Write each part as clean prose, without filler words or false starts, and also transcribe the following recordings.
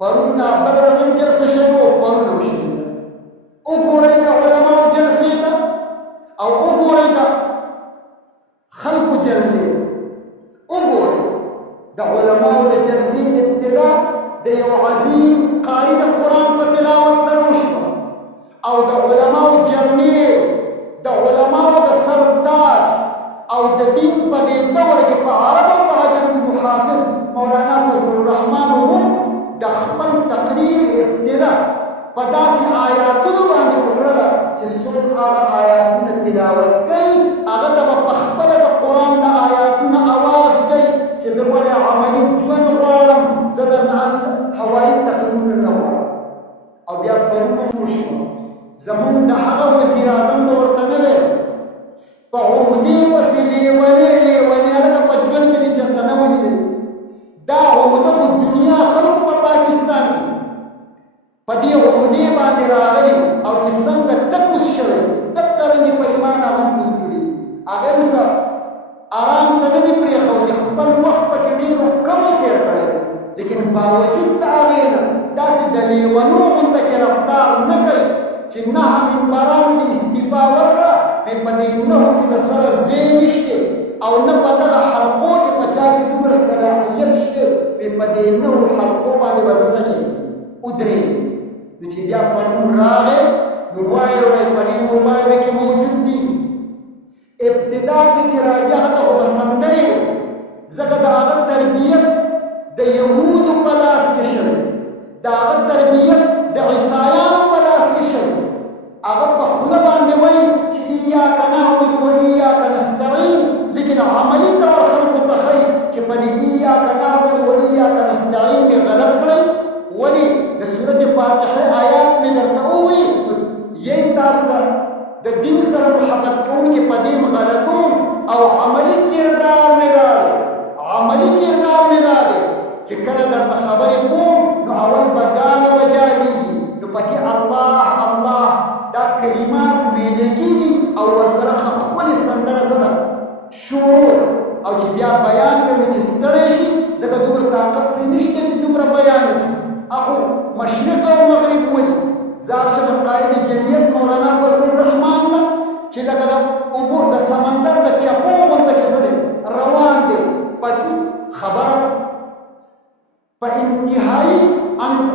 پرون بل ورځم جلسه شوې وه، پرون هم شوې ده. وګورئ د علماو جلسې ته او وګورئ د خلکو جلسې ته. وګورئ د علماو د جلسې ابتدا د یو عظیم قاري د قرآن په تلاوت سره وشوه، او د علماو جرنیل، د علماو د سرتاج او د دین په دې دور کې په عرب او په عجم کې محافظ مولانا فضل الرحمن هم د خپل تقریر ابتدا په داسې آیاتونو باندې وکړله چې څوک هغه آیاتونه تلاوت کوي هغه ته به په خپله د قرآن د آیاتونه اواز کوي چې زه ولې عملي ژوند غواړم، زه درنه اصل هوایي تقریرونه نه غواړم. او بیا پرون هم وشوه زمونږ د هغه وزیر اعظم به ورته نه ویل په عهدې پسې لیونې هلکه په ژوند کې دې چېرته نه ولیدلې. دا عهده خو دنیا خلکو په پاکستان کې په دې عهدې باندې راغلي او چې څنګه تپوس شوی دقه رنګې په ایمان هغه هم پوس کړي. هغه هم ستا ارام ته نه دي پرېښودي، خپل وخت پکې ډېرو کمو تېر کړی دی، لیکن باوجود د هغې نه داسې د لیونو غونته کې رفتار نه کوي چې نهه ممبرانو دې استعفا ورکړه په دې نهو کې د سره ځای نشته او نه په دغه حلقو کې په چا کې دومره صلاحیت شته په دې نهو حلقو باندې به زه څه کړي ودرېږم. نو چې بیا پرون راغی نو وایي وایي په دې موبایل کې موجود دي ابتدا کې چې راځي هغه ته خو به سندرې وي، ځکه د هغه تربیت د یهودو په لاس کې شوی، د هغه تربیت د عیسایانو په لاس کې شوی. هغه په خوله باندې وایي چې ایاک نعبد و ایاک نستعین، لیکن عملي طور خلکو ته ښایي چې په دې ایاک نعبد و ایاک نستعین مې غلط کړی. ولې د سورت فاتحه آیات مې درته ووایي یی تاسو ته د دین سره محبت کوونکي په دې غلطوم او عملي کردار مې دا دی، عملي کردار مې دا دی چې کله درته خبرې کوم نو اول به ګانه به جاویږي، نو پکې الله الله دا کلمات ویلې کېږي او ورسره ښکلې سندره څه ده شروع ده، او چې بیا بیان کوي چې ستړی شي ځکه دومره طاقت پرې نشته چې دومره بیان وکړي. اخو مشرق او مغرب ولي زار شه د قائد جمعیت مولانا فضل الرحمن نه چې لکه د اوبو د سمندر د چپو غونډه کې څه دی روان دی، پکې خبره په انتهایی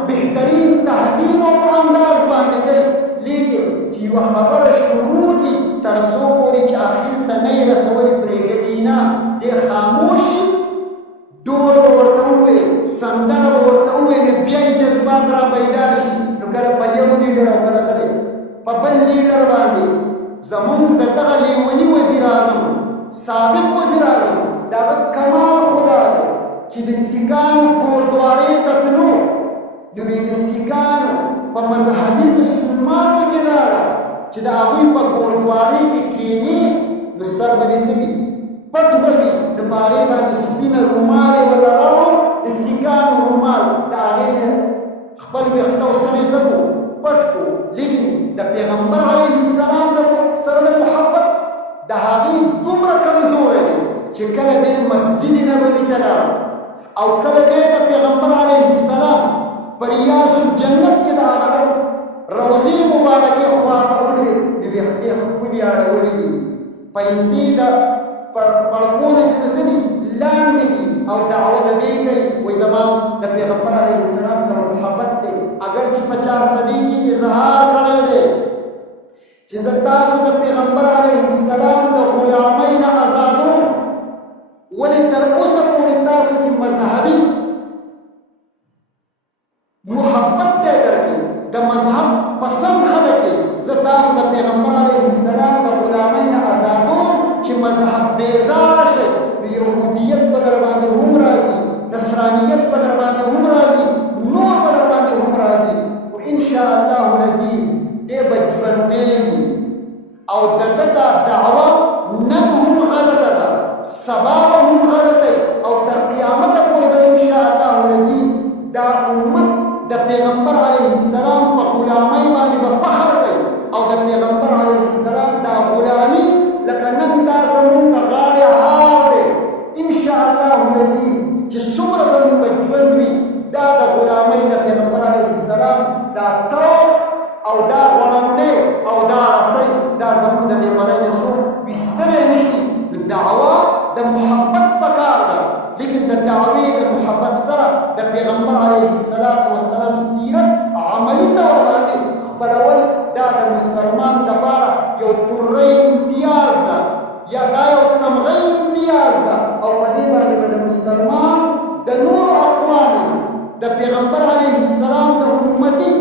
بهترین تهذیب او په انداز باندې کوي، لیکن چې یوه خبره شروع کړي تر څو پورې چې اخر ته نه یې رسولې پرېږدي نه، دی خاموش شي، ډول به ورته ووایي، سندره به ورته ووایي، نو بیا یې جذبات را بیدار شي. نو کله په یو لیډر او کله څه دی په بل لیډر باندې زمونږ د دغه لیوني وزیر اعظم سابق وزیر اعظم د هغه کمال خو دا دی چې د سیکانو ګوردوارې ته تلو نو د سیکانو په مذهبي رسوماتو کې دا ده چې د هغوی په ګوردوارې کې کښېني نو سر به دې څه وي پټ به وي، د په هغې باندې سپینه رومال یې ورله راوړو، د سیکانو رومال د هغې نه خپل ویښته او سر یې څه کړو پټ کړو، لیکن د پیغمبر علیه السلام سره د محبت د هغې دومره کمزوری دی چې کله دی مسجد نبوي ته لاړ او کله دی د پیغمبر علیه السلام په ریاض الجنت کې د هغه د روضې مبارکې خواته ودرېد، د ویښتې ښکلې اړولې دي، پیسې د پړکونه چې د څه دي لاندې دي او دعوت دې کوي وایي زما د پیغمبر علیه السلام سره محبت دی، اگر چې په 4 صدۍ کې اظهار کړی دی چې زه تاسو د پیغمبر علیه السلام د غلامۍ نه ازادوم، ولې تر اوسه پورې تاسو کې مذهبي محبت دی درکې د مذهب پسند خلک یې، زه تاسو د پیغمبر علیه السلام د غلامۍ نه ازادوم چې مذهب بیزاره شئ، نو یهودیت به در باندې هم راځي، نصرانیت به در باندې هم راځي، نور به در باندې هم راځي، خو انشاءالله العزیز دی به ژوندی وي او د ده دا دعوه نن هم غلطه ده، سبا به هم غلطه او تر قیامته پورې به انشاءالله العزیز دا امت د پیغمبر علیه السلام په غلامۍ باندې به فخر کوي او د پیغمبر علیه السلام دا غلامي لکه نن دا زمونږ د غاړې هار دی، انشاءالله العزیز چې څومره زمونږ به ژوند وي دا د غلامۍ د پیغمبر محبت پکار ده لیکن د دعوی د محبت سره د پیغمبر علیه السلام سیرت عملی طور باندې خپلول دا د مسلمان دپاره یو تره امتیاز ده یا دا یو تمغه امتیاز ده او په دې باندې به د مسلمان د نورو اقوامو د پیغمبر علیه السلام د امتي